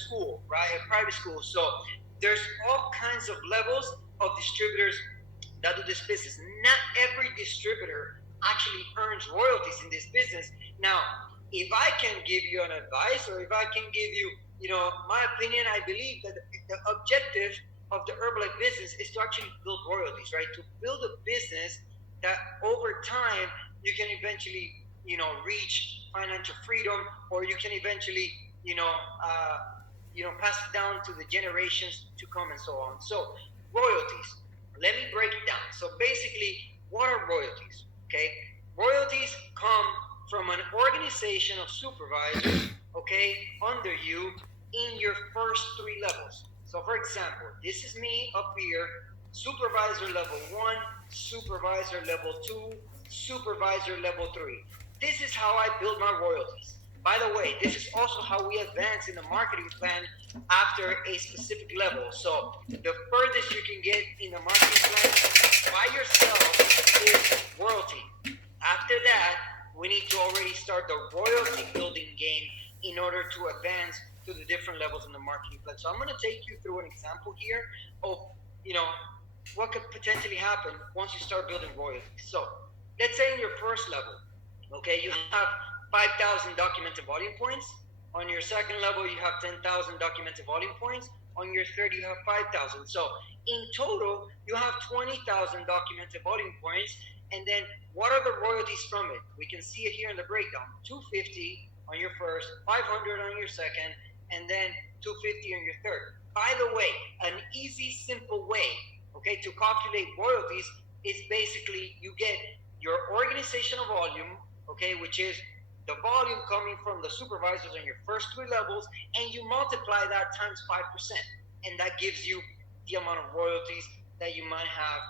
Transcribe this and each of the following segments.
school, right? A private school. So there's all kinds of levels of distributors that do this business. Not every distributor actually earns royalties in this business. Now, if I can give you an advice, or if I can give you, my opinion, I believe that the objective of the Herbalife business is to actually build royalties, right? To build a business that over time you can eventually, reach financial freedom, or you can eventually, pass it down to the generations to come and so on. So royalties. Let me break it down. So basically, what are royalties? Okay, royalties come from an organization of supervisors, okay, under you in your first three levels. So for example, this is me up here, supervisor level one, supervisor level two, supervisor level three. This is how I build my royalties. By the way, this is also how we advance in the marketing plan after a specific level. So the furthest you can get in the marketing plan by yourself is royalty. After that, we need to already start the royalty building game in order to advance to the different levels in the marketing plan. So I'm going to take you through an example here of, you know, what could potentially happen once you start building royalties. So let's say in your first level, okay, you have 5,000 documented volume points. On your second level, you have 10,000 documented volume points. On your third, you have 5,000. So in total, you have 20,000 documented volume points. And then what are the royalties from it? We can see it here in the breakdown. 250 on your first, 500 on your second, and then 250 on your third. By the way, an easy, simple way, okay, to calculate royalties is basically you get your organizational volume, okay, which is the volume coming from the supervisors on your first three levels, and you multiply that times 5%. And that gives you the amount of royalties that you might have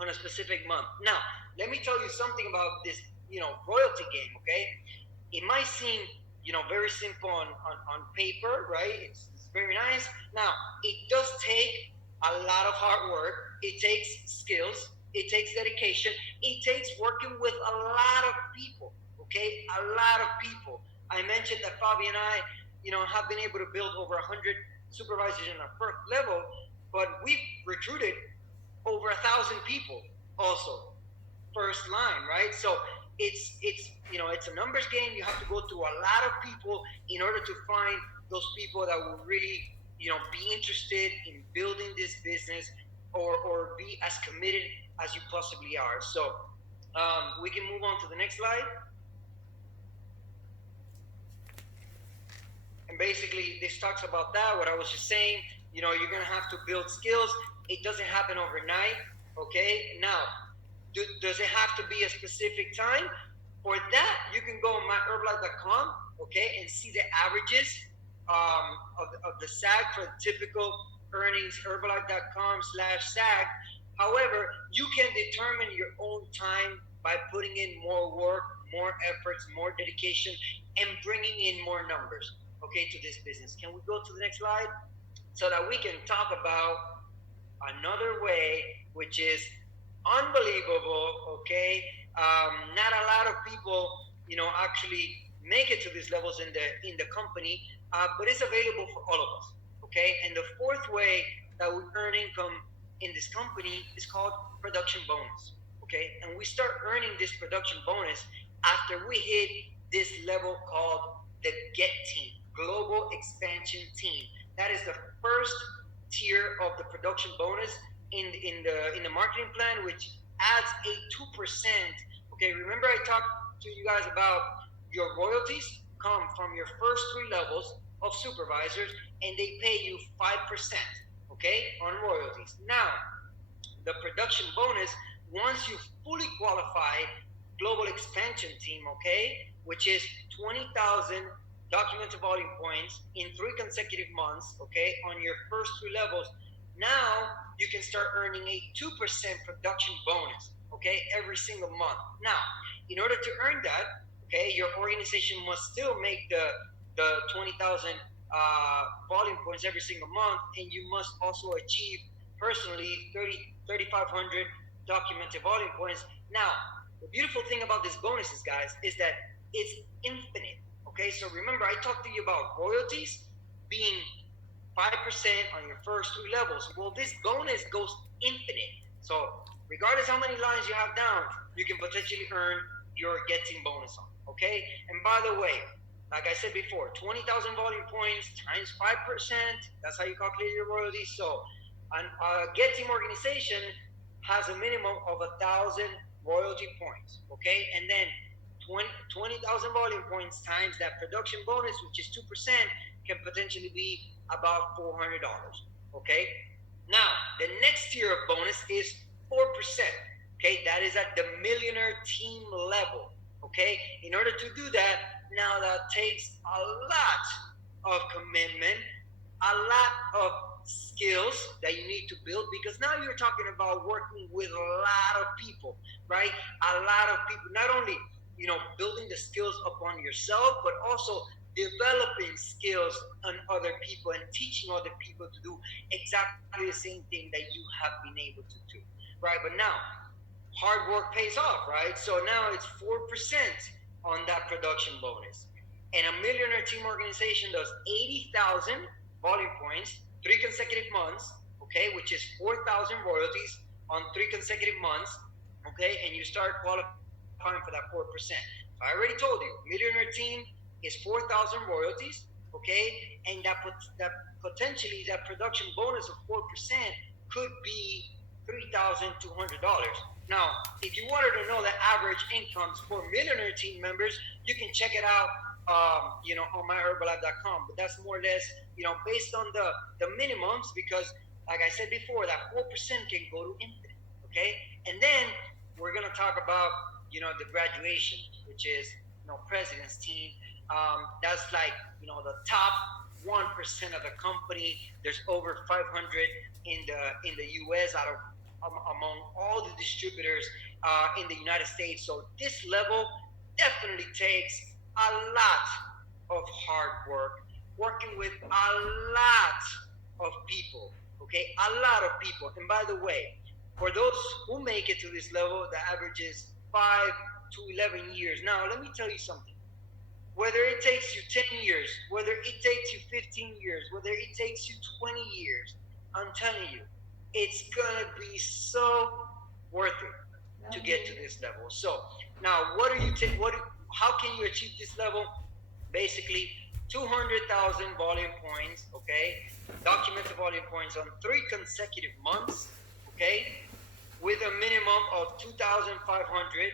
on a specific month. Now, let me tell you something about this, royalty game, okay? It might seem, very simple on paper, right? It's very nice. Now, it does take a lot of hard work. It takes skills. It takes dedication. It takes working with a lot of people, okay? A lot of people. I mentioned that Fabi and I, have been able to build over 100 supervisors in our first level, but we've recruited over 1,000 people also first line, right? So it's a numbers game. You have to go through a lot of people in order to find those people that will really be interested in building this business, or be as committed as you possibly are. So we can move on to the next slide. And basically, this talks about that, what I was just saying. You're going to have to build skills. It doesn't happen overnight, okay? Now, does it have to be a specific time? For that, you can go on myherbalife.com, okay, and see the averages of the SAG for the typical earnings, herbalife.com/SAG. However, you can determine your own time by putting in more work, more efforts, more dedication, and bringing in more numbers, okay, to this business. Can we go to the next slide so that we can talk about another way, which is unbelievable, okay? Not a lot of people, actually make it to these levels in the company, but it's available for all of us, okay? And the fourth way that we earn income in this company is called production bonus, okay? And we start earning this production bonus after we hit this level called the GET team, Global Expansion Team. That is the first tier of the production bonus in the marketing plan, which adds a 2%. Okay, remember I talked to you guys about your royalties come from your first three levels of supervisors, and they pay you 5%, okay, on royalties. Now, the production bonus, once you fully qualify global expansion team, okay, which is 20,000 documented volume points in 3 consecutive months, okay, on your first three levels. Now you can start earning a 2% production bonus, okay, every single month. Now, in order to earn that, okay, your organization must still make the 20,000 volume points every single month, and you must also achieve personally 3,500 documented volume points. Now, the beautiful thing about these bonuses, guys, is that it's infinite. Okay, so remember I talked to you about royalties. being 5% on your first three levels. Well, this bonus goes infinite. So regardless how many lines you have down, you can potentially earn your Get Team bonus on. Okay? And by the way, like I said before, 20,000 volume points times 5%, that's how you calculate your royalties. So a Get Team organization has a minimum of 1,000 royalty points. Okay? And then 20,000 volume points times that production bonus, which is 2%, can potentially be about $400. Okay? Now, the next tier of bonus is 4%. Okay? That is at the millionaire team level. Okay? In order to do that, now that takes a lot of commitment, a lot of skills that you need to build, because now you're talking about working with a lot of people, right? A lot of people, not only building the skills upon yourself, but also developing skills on other people and teaching other people to do exactly the same thing that you have been able to do, right? But now hard work pays off, right? So now it's 4% on that production bonus. And a millionaire team organization does 80,000 volume points, 3 consecutive months, okay, which is 4,000 royalties on 3 consecutive months, okay, and you start qualifying for that 4%. So I already told you, millionaire team is 4,000 royalties, okay, and that potentially that production bonus of 4% could be $3,200. Now, if you wanted to know the average incomes for millionaire team members, you can check it out, on myherbalife.com. But that's more or less, based on the minimums, because, like I said before, that 4% can go to infinite. Okay, and then we're gonna talk about, the graduation, which is, president's team. That's like, the top 1% of the company. There's over 500 in the U.S. out of among all the distributors in the United States. So this level definitely takes a lot of hard work, working with a lot of people. Okay, a lot of people. And by the way, for those who make it to this level, the average is 5 to 11 years. Now, let me tell you something. Whether it takes you 10 years, whether it takes you 15 years, whether it takes you 20 years, I'm telling you, it's gonna be so worth it to get to this level. So now, what are you? How can you achieve this level? Basically, 200,000 volume points. Okay, documented volume points on 3 consecutive months. Okay, with a minimum of 2,500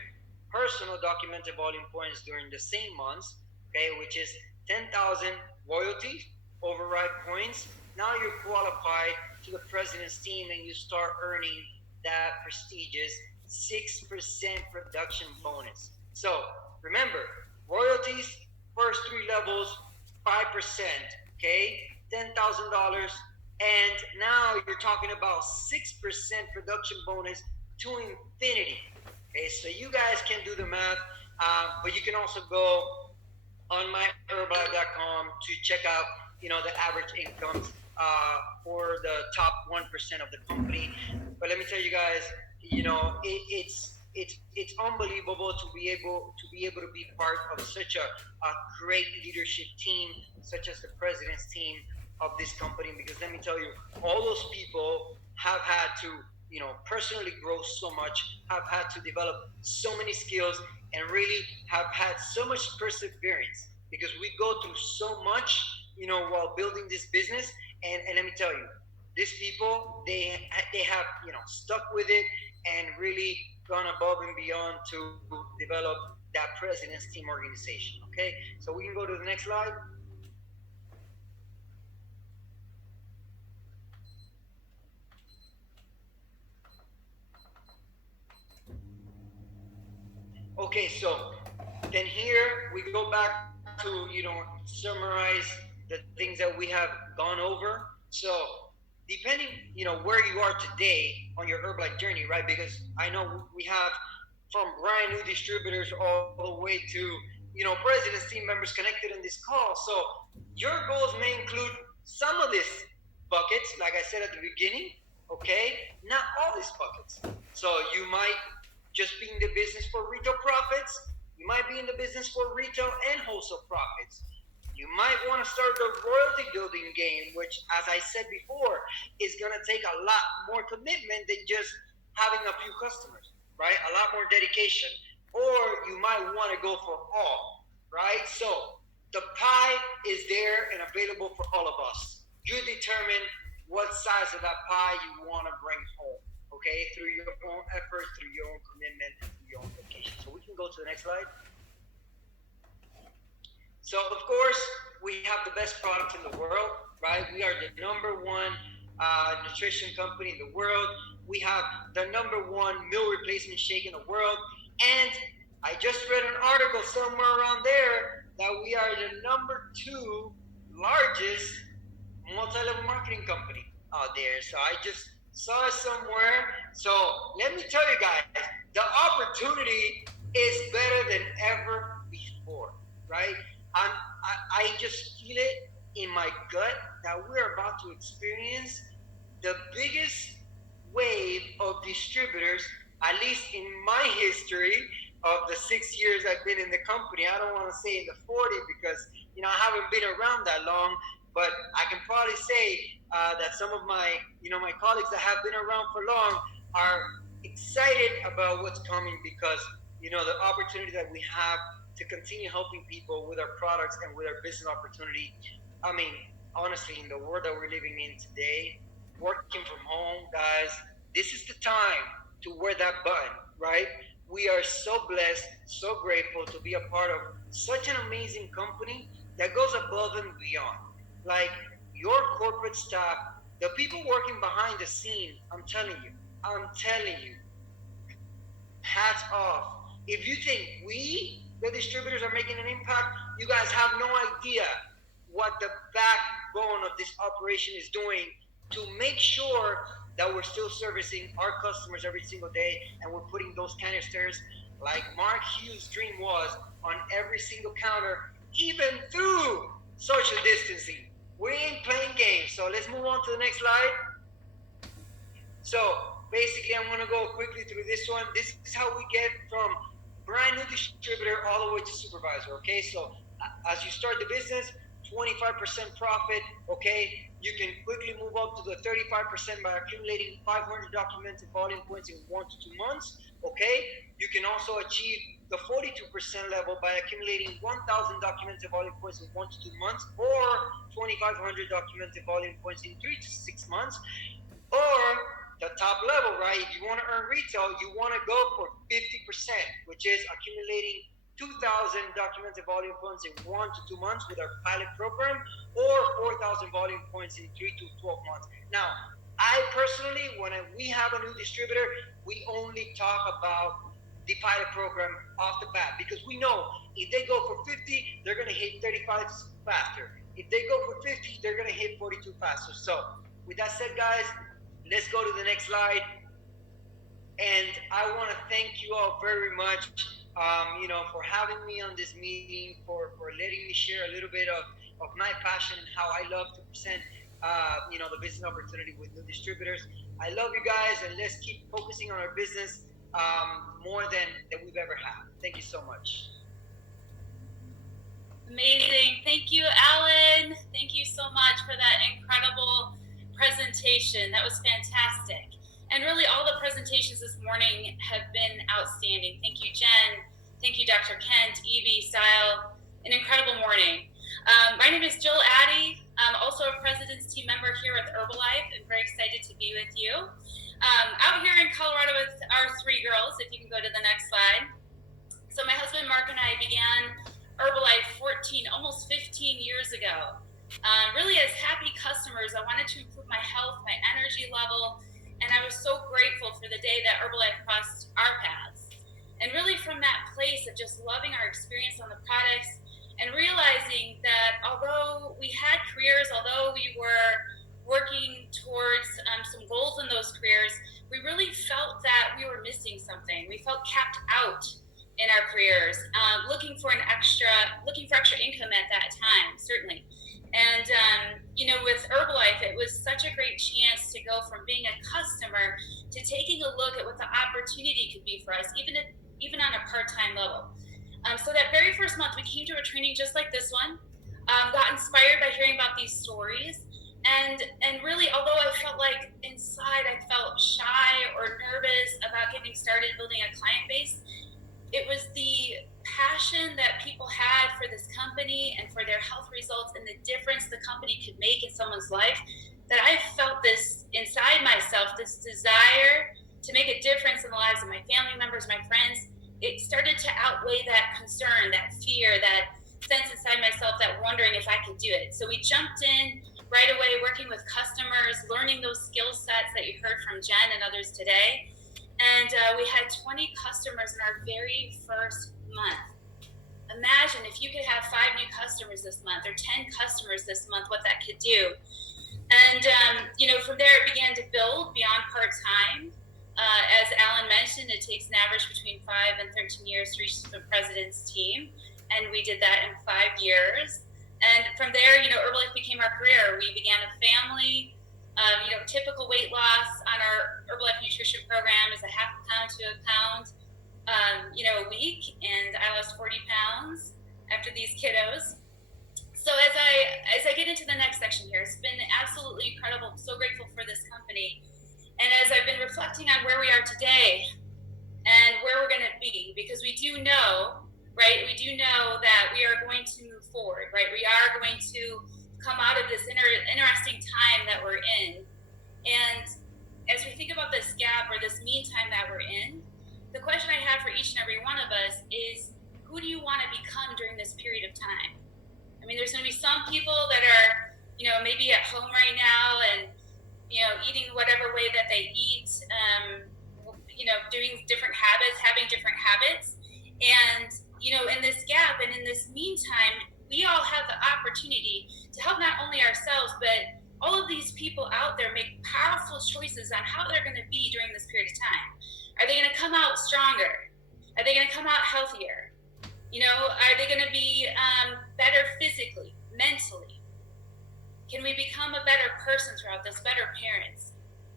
personal documented volume points during the same months. Okay, which is 10,000 royalties override points. Now you're qualified to the president's team, and you start earning that prestigious 6% production bonus. So remember, royalties, first three levels, 5%, okay, $10,000. And now you're talking about 6% production bonus to infinity. Okay, so you guys can do the math, but you can also go on myherbalife.com to check out, the average incomes for the top 1% of the company. But let me tell you guys, it's unbelievable to be able to be part of such a great leadership team, such as the president's team of this company. Because let me tell you, all those people have had to, personally grow so much, have had to develop so many skills, and really have had so much perseverance, because we go through so much, while building this business. And let me tell you, these people, they have, stuck with it and really gone above and beyond to develop that president's team organization. Okay, so we can go to the next slide. Okay, so then here we go back to, summarize the things that we have gone over. So depending, where you are today on your Herbalife journey, right? Because I know we have from brand new distributors all the way to, president's team members connected in this call. So your goals may include some of these buckets, like I said at the beginning, okay? Not all these buckets. So you might just be in the business for retail profits. You might be in the business for retail and wholesale profits. You might want to start the royalty building game, which, as I said before, is going to take a lot more commitment than just having a few customers, right? A lot more dedication. Or you might want to go for all, right? So the pie is there and available for all of us. You determine what size of that pie you want to bring home, okay? Through your own efforts, through your own commitment, and through your own dedication. So we can go to the next slide. So of course, we have the best product in the world, right? We are the number one nutrition company in the world. We have the number one meal replacement shake in the world. And I just read an article somewhere around there that we are the number two largest multi-level marketing company out there. So I just saw it somewhere. So let me tell you guys, the opportunity is better than ever before, right? I just feel it in my gut that we're about to experience the biggest wave of distributors, at least in my history of the 6 years I've been in the company. I don't want to say in the 40 because I haven't been around that long, but I can probably say that some of my my colleagues that have been around for long are excited about what's coming because the opportunity that we have to continue helping people with our products and with our business opportunity. I mean, honestly, in the world that we're living in today, working from home, guys, this is the time to wear that button, right? We are so blessed, so grateful to be a part of such an amazing company that goes above and beyond. Like your corporate staff, the people working behind the scene, I'm telling you, hats off. If you think we, the distributors, are making an impact, you guys have no idea what the backbone of this operation is doing to make sure that we're still servicing our customers every single day, and we're putting those canisters like Mark Hughes' dream was on every single counter, even through social distancing. We ain't playing games. So let's move on to the next slide. So basically, I'm going to go quickly through this one. This is how we get from brand new distributor all the way to supervisor, okay? So as you start the business, 25% profit, okay? You can quickly move up to the 35% by accumulating 500 documented volume points in 1 to 2 months, okay? You can also achieve the 42% level by accumulating 1,000 documented volume points in 1 to 2 months, or 2,500 documented volume points in 3 to 6 months, or the top level, right? If you want to earn retail, you want to go for 50%, which is accumulating 2,000 documented volume points in 1 to 2 months with our pilot program, or 4,000 volume points in 3 to 12 months. Now, I personally, when we have a new distributor, we only talk about the pilot program off the bat because we know if they go for 50, they're going to hit 35 faster. If they go for 50, they're going to hit 42 faster. So with that said, guys, let's go to the next slide. And I want to thank you all very much, for having me on this meeting, for letting me share a little bit of my passion and how I love to present, the business opportunity with new distributors. I love you guys, and let's keep focusing on our business more than we've ever had. Thank you so much. Amazing. Thank you, Alan. Thank you so much for that incredible presentation. That was fantastic. And really, all the presentations this morning have been outstanding. Thank you, Jen. Thank you, Dr. Kent, Evie, Style. An incredible morning. My name is Jill Addy. I'm also a President's Team member here with Herbalife. I'm very excited to be with you. Out here in Colorado with our 3 girls, if you can go to the next slide. So my husband, Mark, and I began Herbalife almost 15 years ago. Really, as happy customers, I wanted to improve my health, my energy level, and I was so grateful for the day that Herbalife crossed our paths. And really from that place of just loving our experience on the products and realizing that although we had careers, although we were working towards some goals in those careers, we really felt that we were missing something. We felt capped out in our careers, looking for extra income at that time, certainly. And, with Herbalife, it was such a great chance to go from being a customer to taking a look at what the opportunity could be for us, even on a part-time level. So that very first month, we came to a training just like this one. got inspired by hearing about these stories. And really, although I felt like inside I felt shy or nervous about getting started building a client base, it was the passion that people had for this company and for their health results and the difference the company could make in someone's life, that I felt this inside myself, this desire to make a difference in the lives of my family members, my friends. It started to outweigh that concern, that fear, that sense inside myself, that wondering if I could do it. So we jumped in right away, working with customers, learning those skill sets that you heard from Jen and others today. And we had 20 customers in our very first month. Imagine if you could have 5 new customers this month or 10 customers this month, what that could do. And, from there it began to build beyond part-time. As Alan mentioned, it takes an average between 5 and 13 years to reach the president's team. And we did that in 5 years. And from there, Herbalife became our career. We began a family. Typical weight loss on our Herbalife nutrition program is a half a pound to a pound, a week. And I lost 40 pounds after these kiddos. So as I get into the next section here, it's been absolutely incredible. I'm so grateful for this company. And as I've been reflecting on where we are today and where we're going to be, because we do know, right? We do know that we are going to move forward, right? We are going to come out of this interesting time that we're in. And as we think about this gap or this meantime that we're in, the question I have for each and every one of us is, who do you want to become during this period of time? I mean, there's going to be some people that are, maybe at home right now and, eating whatever way that they eat, doing different habits, having different habits. And, in this gap and in this meantime, we all have the opportunity to help not only ourselves, but all of these people out there make powerful choices on how they're going to be during this period of time. Are they going to come out stronger? Are they going to come out healthier? Are they going to be better physically, mentally? Can we become a better person throughout this, better parents?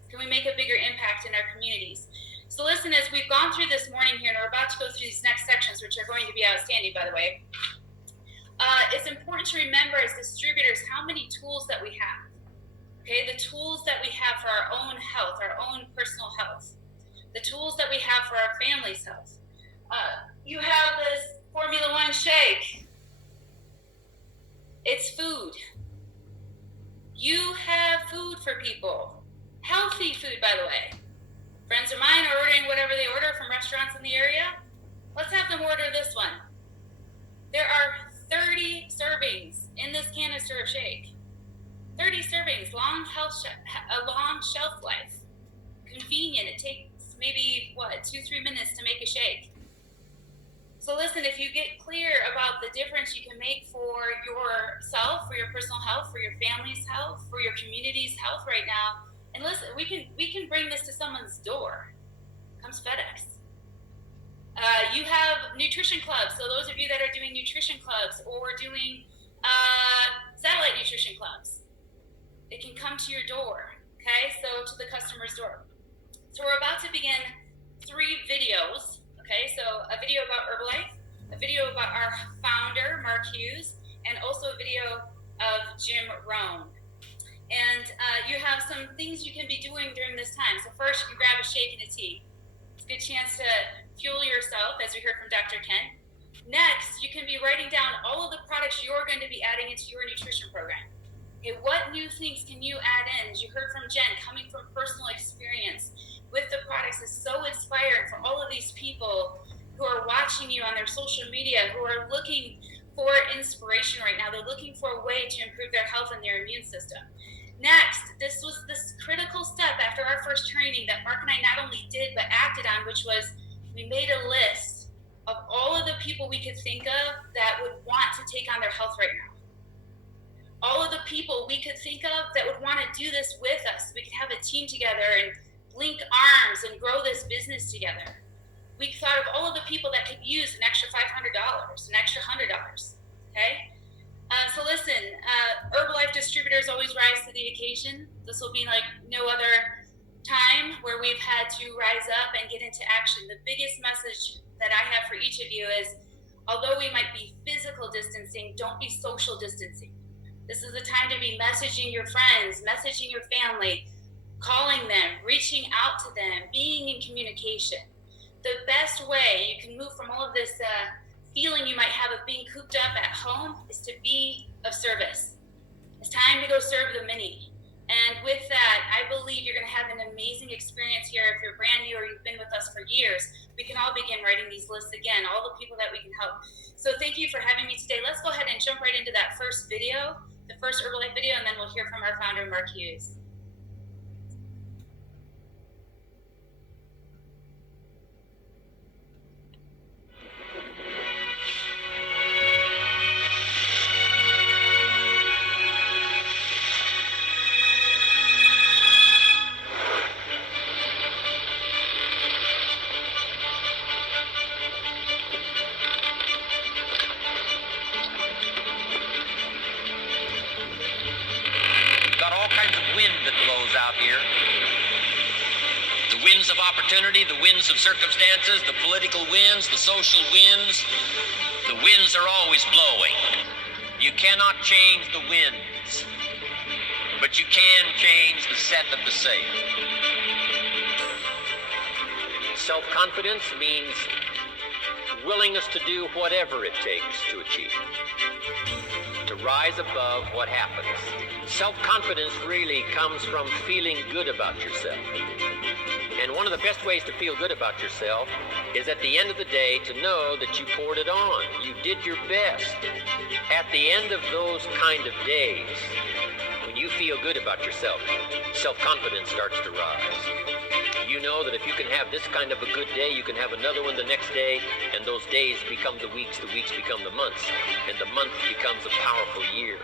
Can we make a bigger impact in our communities? So listen, as we've gone through this morning here, and we're about to go through these next sections, which are going to be outstanding, by the way, it's important to remember as distributors how many tools that we have. Okay, the tools that we have for our own health, our own personal health, the tools that we have for our family's health. You have this Formula One shake. It's food. You have food for people. Healthy food, by the way. Friends of mine are ordering whatever they order from restaurants in the area. Let's have them order this one. There are 30 servings in this canister of shake. 30 servings, a long shelf life. Convenient. It takes maybe, 2-3 minutes to make a shake. So listen, if you get clear about the difference you can make for yourself, for your personal health, for your family's health, for your community's health right now, and listen, we can bring this to someone's door. Comes FedEx. You have nutrition clubs. So those of you that are doing nutrition clubs or doing satellite nutrition clubs, it can come to your door. Okay, so to the customer's door. So we're about to begin 3 videos. Okay, so a video about Herbalife, a video about our founder, Mark Hughes, and also a video of Jim Rohn. And you have some things you can be doing during this time. So first, you can grab a shake and a tea. It's a good chance to fuel yourself, as we heard from Dr. Ken. Next, you can be writing down all of the products you're going to be adding into your nutrition program. Okay, what new things can you add in? As you heard from Jen, coming from personal experience with the products is so inspiring for all of these people who are watching you on their social media, who are looking for inspiration right now. They're looking for a way to improve their health and their immune system. Next, this was this critical step after our first training that Mark and I not only did but acted on, which was we made a list of all of the people we could think of that would want to take on their health right now. All of the people we could think of that would want to do this with us. We could have a team together and link arms and grow this business together. We thought of all of the people that could use an extra $500, an extra $100, okay? So listen, Herbalife distributors always rise to the occasion. This will be like no other time where we've had to rise up and get into action. The biggest message that I have for each of you is Although we might be physical distancing, don't be social distancing. This is the time to be messaging your friends, messaging your family, calling them, reaching out to them, being in communication. The best way you can move from all of this feeling you might have of being cooped up at home is to be of service. It's time to go serve the many. And with that, I believe you're going to have an amazing experience here. If you're brand new or you've been with us for years, we can all begin writing these lists again, all the people that we can help. So thank you for having me today. Let's go ahead and jump right into that first video, the first Herbalife video, and then we'll hear from our founder, Mark Hughes. The winds of circumstances, the political winds, the social winds, the winds are always blowing. You cannot change the winds, but you can change the set of the sail. Self-confidence means willingness to do whatever it takes to achieve, to rise above what happens. Self-confidence really comes from feeling good about yourself. And one of the best ways to feel good about yourself is at the end of the day to know that you poured it on. You did your best. At the end of those kind of days, when you feel good about yourself, self-confidence starts to rise. You know that if you can have this kind of a good day, you can have another one the next day, and those days become the weeks become the months, and the month becomes a powerful year.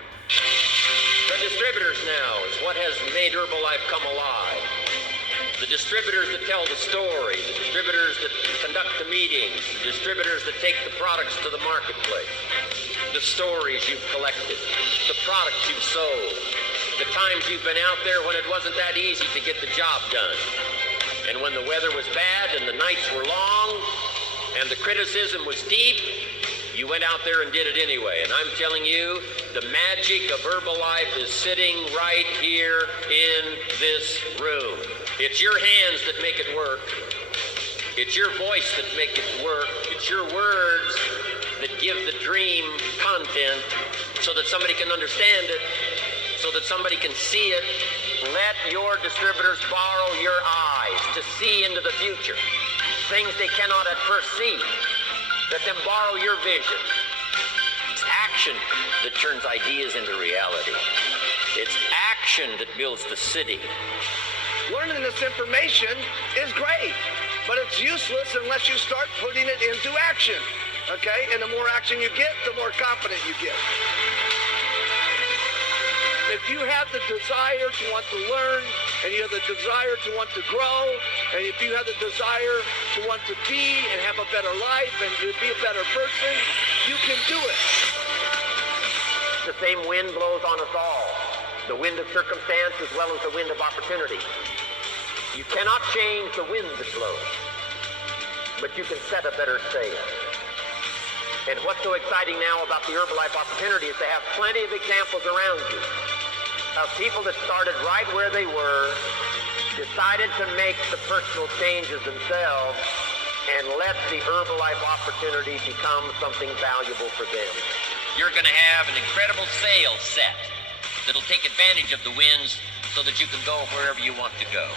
The distributors now is what has made Herbalife come alive. The distributors that tell the story, the distributors that conduct the meetings, the distributors that take the products to the marketplace, the stories you've collected, the products you've sold, the times you've been out there when it wasn't that easy to get the job done, and when the weather was bad and the nights were long and the criticism was deep, you went out there and did it anyway. And I'm telling you, the magic of Herbalife is sitting right here in this room. It's your hands that make it work. It's your voice that make it work. It's your words that give the dream content so that somebody can understand it, so that somebody can see it. Let your distributors borrow your eyes to see into the future, things they cannot at first see. Let them borrow your vision. It's action that turns ideas into reality. It's action that builds the city. Learning this information is great, but it's useless unless you start putting it into action, okay? And the more action you get, the more confident you get. If you have the desire to want to learn, and you have the desire to want to grow, and if you have the desire to want to be and have a better life and to be a better person, you can do it. The same wind blows on us all, the wind of circumstance as well as the wind of opportunity. You cannot change the wind that blows, but you can set a better sail. And what's so exciting now about the Herbalife opportunity is to have plenty of examples around you of people that started right where they were, decided to make the personal changes themselves, and let the Herbalife opportunity become something valuable for them. You're going to have an incredible sail set that'll take advantage of the winds so that you can go wherever you want to go.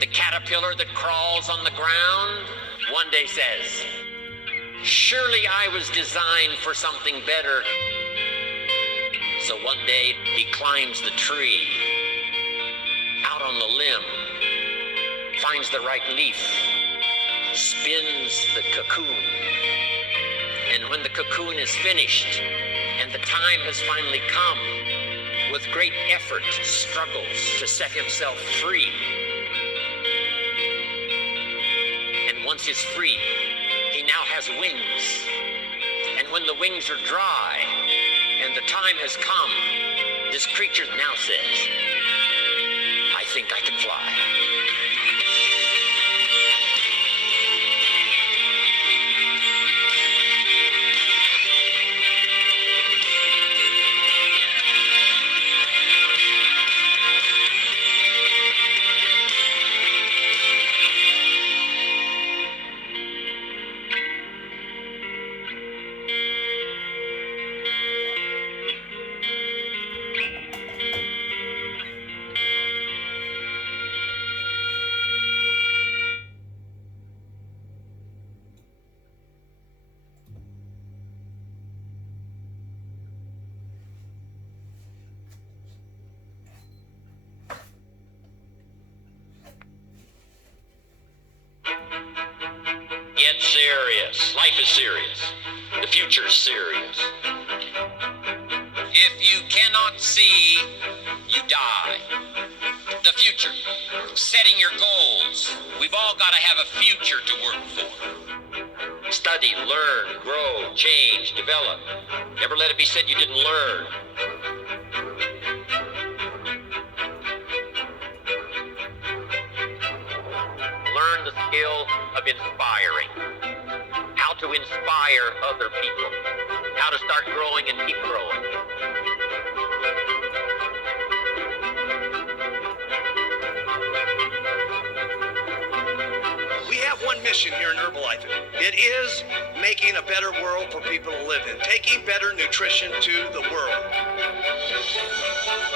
The caterpillar that crawls on the ground one day says, "Surely I was designed for something better." So one day he climbs the tree, out on the limb, finds the right leaf, spins the cocoon. And when the cocoon is finished and the time has finally come, with great effort, struggles to set himself free. And once he's free, he now has wings. And when the wings are dry and the time has come, this creature now says, I think I can fly. Get serious. Life is serious. The future's serious. If you cannot see, you die. The future. Setting your goals. We've all got to have a future to work for. Study, learn, grow, change, develop. Never let it be said you didn't learn. Learn the skill of inspiring. How to inspire other people. How to start growing and keep growing. We have one mission here in Herbalife. It is making a better world for people to live in, taking better nutrition to the world.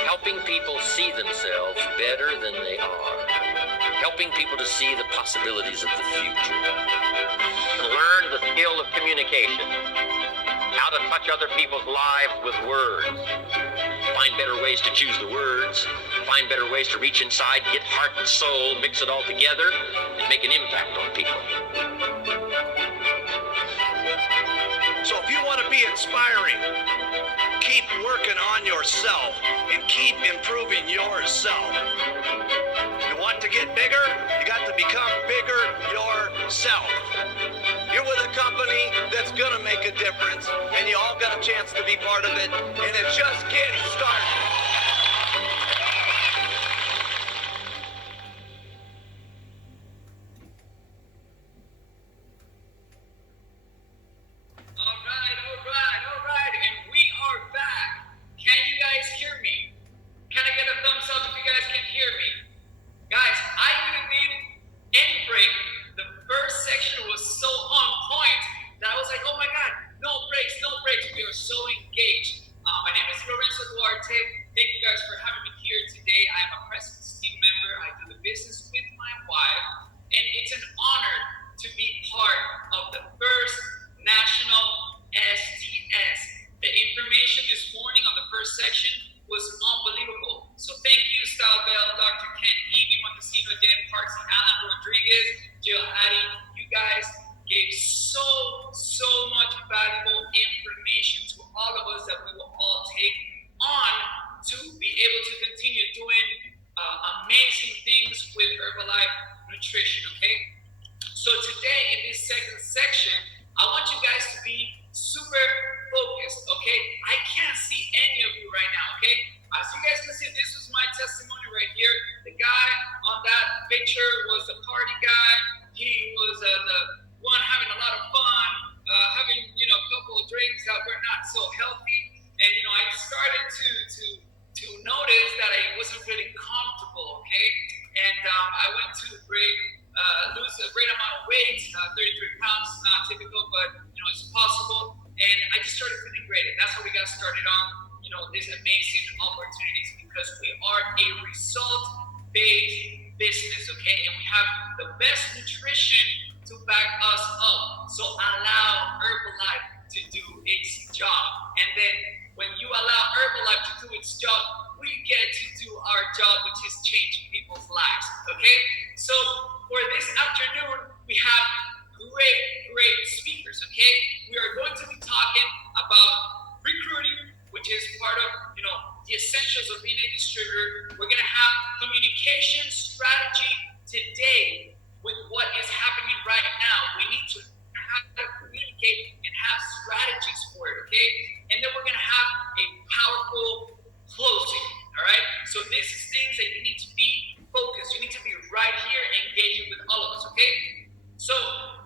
Helping people see themselves better than they are. Helping people to see the possibilities of the future. Learn the skill of communication. How to touch other people's lives with words. Find better ways to choose the words. Find better ways to reach inside, get heart and soul, mix it all together, and make an impact on people. So if you want to be inspiring, keep working on yourself and keep improving yourself. You want to get bigger? You got to become bigger yourself. You're with a company that's going to make a difference, and you all got a chance to be part of it, and it's just getting started. All right, and we are back. Can you guys hear me? Can I get a thumbs up if you guys can hear me? Guys, I didn't need any break. The first section was so on point that I was like, oh my God, no breaks. We are so engaged. My name is Lorenzo Duarte. Thank you guys for having me here today. I am a President's team member. I do the business with my wife, and it's an honor to be part of the first National STS. The information this morning on the first section was unbelievable. So thank you, Sal Bell, Dr. Ken Evie, Montesino, Dan Parks, and Alan Rodriguez, Jill Addy. You guys gave so much valuable information to all of us that we will all take on to be able to continue doing amazing things with Herbalife Nutrition, okay? So today in this second section, I want you guys to be super focused, okay? I can't see any of you right now, okay? As you guys can see, this was my testimony right here. The guy on that picture was the party guy. He was the one having a lot of fun, having, a couple of drinks that were not so healthy. And, I started to notice that I wasn't really comfortable, okay? And I went to lose a great amount of weight, 33 pounds, not typical, but, it's possible. And I just started feeling great. And that's how we got started on, these amazing opportunities, because we are a result-based business, okay? And we have the best nutrition to back us up. So allow Herbalife to do its job. And then when you allow Herbalife to do its job, we get to do our job, which is change people's lives, okay? So for this afternoon, we have great speakers, okay? We are going to be talking about recruiting, which is part of, the essentials of being a distributor. We're going to have communication strategy today with what is happening right now. We need to how to communicate and have strategies for it, okay? And then we're going to have a powerful closing, all right? So this is things that you need to be focused. You need to be right here engaging with all of us, okay? So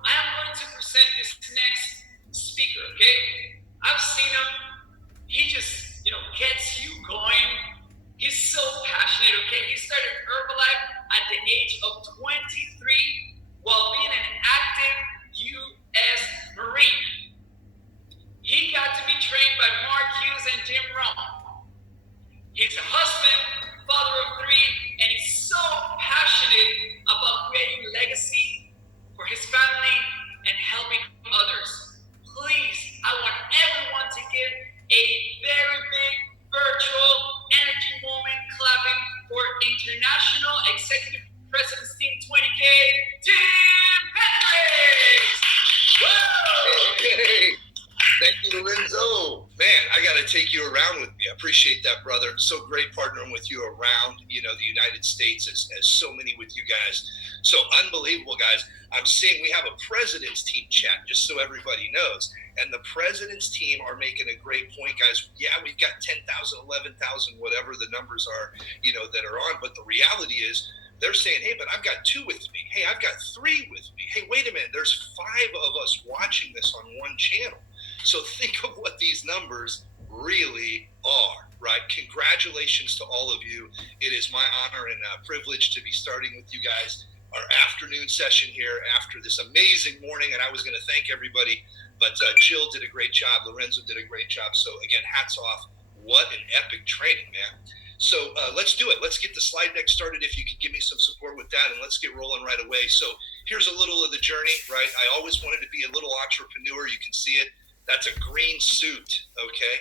I am going to present this next speaker, okay? I've seen him. He just, gets you going. He's so passionate, okay? He started Herbalife at the age of 23 while being an active U.S. Marine. He got to be trained by Mark Hughes and Jim Rohn. He's a husband, father of 3, and he's so passionate about creating legacy for his family and helping others. Please, I want everyone to give a very big virtual energy moment clapping for International Executive President's Team 20K, Tim Hendricks! Hey, thank you, Lorenzo. Man, I got to take you around with me. I appreciate that, brother. So great partnering with you around, the United States as so many with you guys. So unbelievable, guys. I'm seeing we have a president's team chat, just so everybody knows. And the president's team are making a great point, guys. Yeah, we've got 10,000, 11,000, whatever the numbers are, that are on. But the reality is, they're saying, hey, but I've got 2 with me. Hey, I've got 3 with me. Hey, wait a minute. There's 5 of us watching this on one channel. So think of what these numbers really are, right? Congratulations to all of you. It is my honor and privilege to be starting with you guys our afternoon session here after this amazing morning. And I was going to thank everybody, but Jill did a great job. Lorenzo did a great job. So again, hats off. What an epic training, man. So let's do it. Let's get the slide deck started. If you could give me some support with that, and let's get rolling right away. So here's a little of the journey, right? I always wanted to be a little entrepreneur. You can see it. That's a green suit, okay?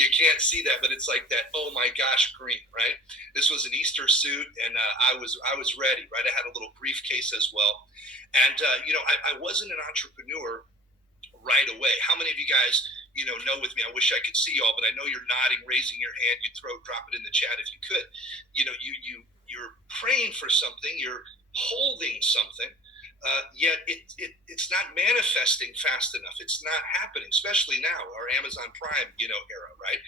You can't see that, but it's like that, oh my gosh, green, right? This was an Easter suit, and I was ready, right? I had a little briefcase as well. And, I wasn't an entrepreneur right away. How many of you guys, know with me? I wish I could see y'all, but I know you're nodding, raising your hand. You'd drop it in the chat if you could. You're praying for something. You're holding something. Yet it's not manifesting fast enough. It's not happening, especially now, our Amazon Prime, era, right?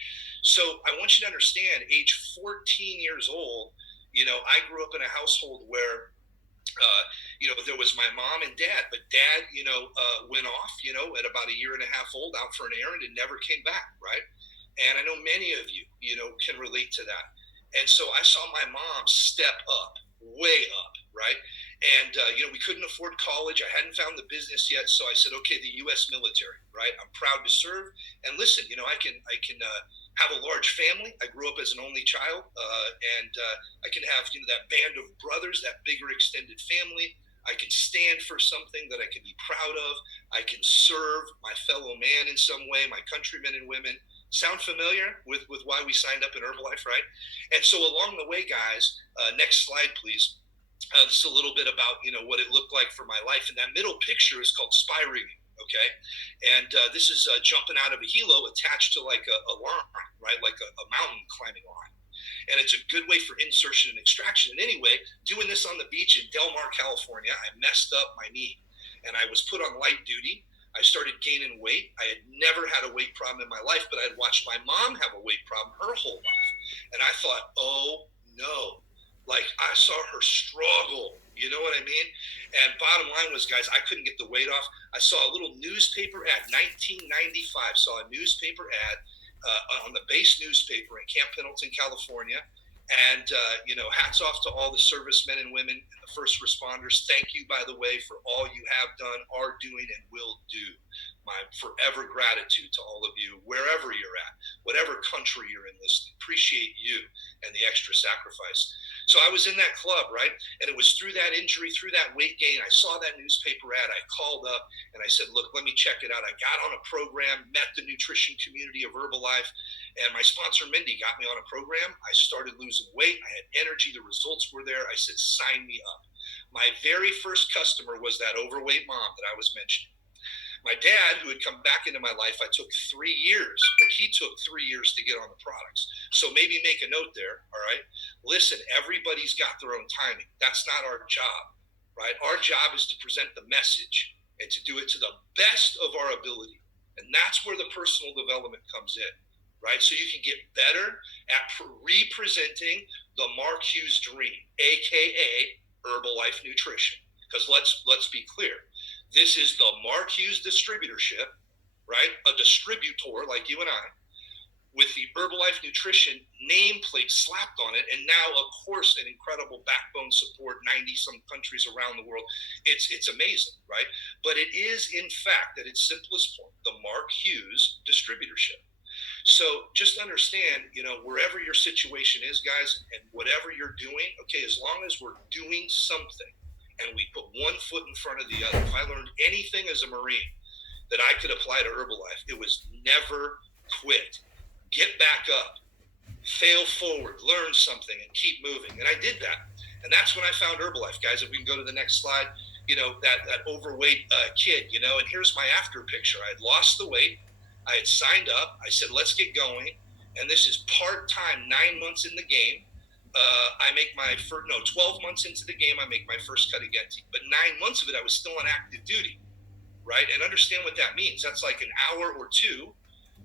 So I want you to understand, age 14 years old, I grew up in a household where, there was my mom and dad, but dad, went off, at about 1.5 years old out for an errand and never came back, right? And I know many of you, can relate to that. And so I saw my mom step up, way up, right? And, we couldn't afford college. I hadn't found the business yet. So I said, okay, the U.S. military, right? I'm proud to serve. And listen, I can have a large family. I grew up as an only child. And I can have, that band of brothers, that bigger extended family. I can stand for something that I can be proud of. I can serve my fellow man in some way, my countrymen and women. Sound familiar with why we signed up at Herbalife, right? And so along the way, guys, next slide, please. This is a little bit about, what it looked like for my life. And that middle picture is called spy rigging, okay? And this is jumping out of a helo attached to like a line, right? Like a mountain climbing line. And it's a good way for insertion and extraction. And anyway, doing this on the beach in Del Mar, California, I messed up my knee. And I was put on light duty. I started gaining weight. I had never had a weight problem in my life, but I'd watched my mom have a weight problem her whole life. And I thought, oh, no. Like, I saw her struggle, you know what I mean? And bottom line was, guys, I couldn't get the weight off. I saw a little newspaper ad, 1995, saw a newspaper ad on the base newspaper in Camp Pendleton, California. And, hats off to all the servicemen and women and the first responders. Thank you, by the way, for all you have done, are doing, and will do. My forever gratitude to all of you, wherever you're at, whatever country you're in listening. Appreciate you and the extra sacrifice. So I was in that club, right? And it was through that injury, through that weight gain, I saw that newspaper ad. I called up and I said, look, let me check it out. I got on a program, met the nutrition community of Herbalife, and my sponsor, Mindy, got me on a program. I started losing weight. I had energy. The results were there. I said, sign me up. My very first customer was that overweight mom that I was mentioning. My dad, who had come back into my life, I took 3 years, or he took 3 years to get on the products. So maybe make a note there, all right? Listen, everybody's got their own timing. That's not our job, right? Our job is to present the message and to do it to the best of our ability. And that's where the personal development comes in, right? So you can get better at representing the Mark Hughes dream, AKA Herbalife Nutrition. Because let's be clear. This is the Mark Hughes distributorship, right? A distributor like you and I, with the Herbalife Nutrition nameplate slapped on it, and now, of course, an incredible backbone support, 90-some countries around the world. It's amazing, right? But it is, in fact, at its simplest form, the Mark Hughes distributorship. So just understand, wherever your situation is, guys, and whatever you're doing, okay, as long as we're doing something, and we put one foot in front of the other. If I learned anything as a Marine that I could apply to Herbalife, it was never quit. Get back up, fail forward, learn something, and keep moving. And I did that. And that's when I found Herbalife, guys. If we can go to the next slide, that overweight kid, and here's my after picture. I had lost the weight. I had signed up. I said, let's get going. And this is part-time, 9 months in the game. I make 12 months into the game, I make my first cut again. But 9 months of it, I was still on active duty, right? And understand what that means. That's like an hour or two,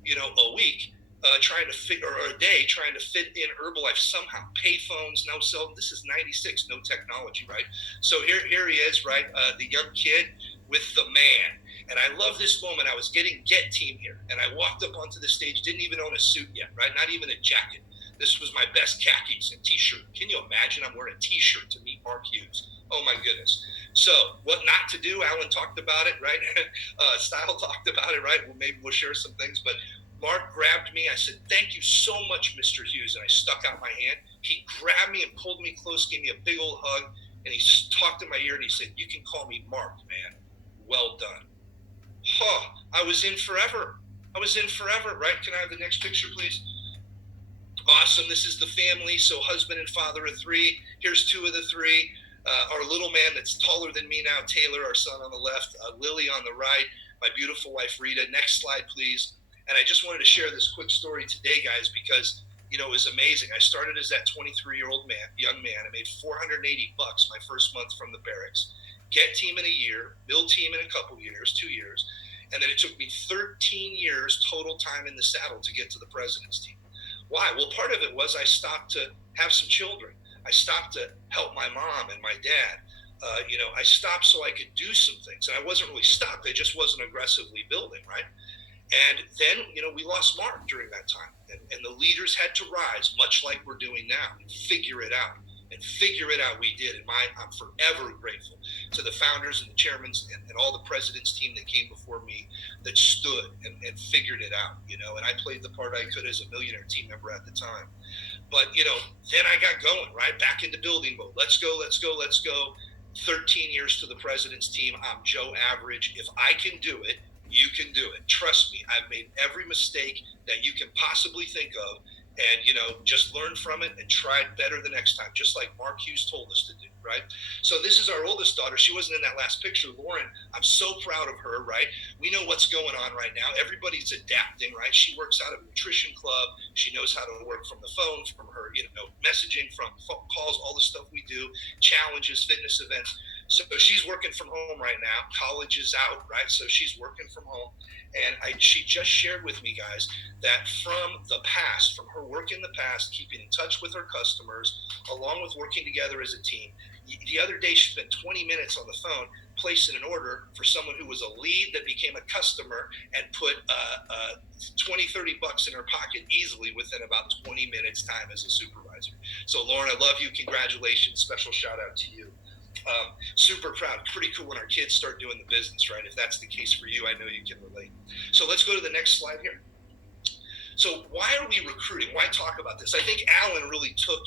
a week, trying to fit, or a day trying to fit in Herbalife somehow. Payphones, no cell. This is 96, no technology, right? So here he is, right? The young kid with the man. And I love this moment. I was getting Get Team here, and I walked up onto the stage, didn't even own a suit yet, right? Not even a jacket. This was my best khakis and t-shirt. Can you imagine? I'm wearing a t-shirt to meet Mark Hughes. Oh my goodness. So what not to do, Alan talked about it, right? Style talked about it, right? Well, maybe we'll share some things, but Mark grabbed me. I said, thank you so much, Mr. Hughes. And I stuck out my hand. He grabbed me and pulled me close, gave me a big old hug. And he talked in my ear and he said, you can call me Mark, man. Well done. I was in forever, right? Can I have the next picture, please? Awesome. This is the family. So husband and father of 3. Here's 2 of the 3. Our little man that's taller than me now, Taylor, our son on the left, Lily on the right, my beautiful wife, Rita. Next slide, please. And I just wanted to share this quick story today, guys, because, it was amazing. I started as that 23-year-old young man. I made $480 my first month from the barracks. Get Team in a year, build team in a couple years, 2 years. And then it took me 13 years total time in the saddle to get to the president's team. Why? Well, part of it was I stopped to have some children. I stopped to help my mom and my dad. I stopped so I could do some things. And I wasn't really stuck. I just wasn't aggressively building, right? And then, we lost Mark during that time. And the leaders had to rise, much like we're doing now, and figure it out. And figure it out we did. And I'm forever grateful to the founders and the chairmen and all the president's team that came before me that stood and figured it out, and I played the part I could as a millionaire team member at the time. But, then I got going, right? Back into building mode. Let's go. 13 years to the president's team. I'm Joe Average. If I can do it, you can do it. Trust me, I've made every mistake that you can possibly think of. And, just learn from it and try it better the next time, just like Mark Hughes told us to do, right? So this is our oldest daughter. She wasn't in that last picture. Lauren, I'm so proud of her, right? We know what's going on right now. Everybody's adapting, right? She works out of a nutrition club. She knows how to work from the phone, from her, messaging, from phone calls, all the stuff we do, challenges, fitness events. So she's working from home right now. College is out, right? So she's working from home. And she just shared with me, guys, that from the past, from her work in the past, keeping in touch with her customers, along with working together as a team, the other day she spent 20 minutes on the phone placing an order for someone who was a lead that became a customer and put $20-30 in her pocket easily within about 20 minutes time as a supervisor. So Lauren, I love you. Congratulations. Special shout out to you. Super proud. Pretty cool when our kids start doing the business, right? If that's the case for you, I know you can relate. So let's go to the next slide here. So why are we recruiting? Why talk about this? I think Alan really took,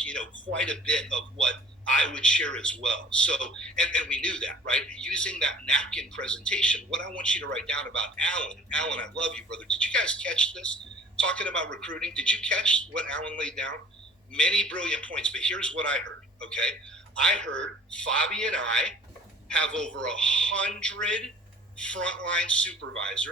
quite a bit of what I would share as well. So, and we knew that, right? Using that napkin presentation, what I want you to write down about Alan. Alan, I love you, brother. Did you guys catch this? Talking about recruiting. Did you catch what Alan laid down? Many brilliant points, but here's what I heard, okay? I heard Fabi and I have over 100 frontline supervisors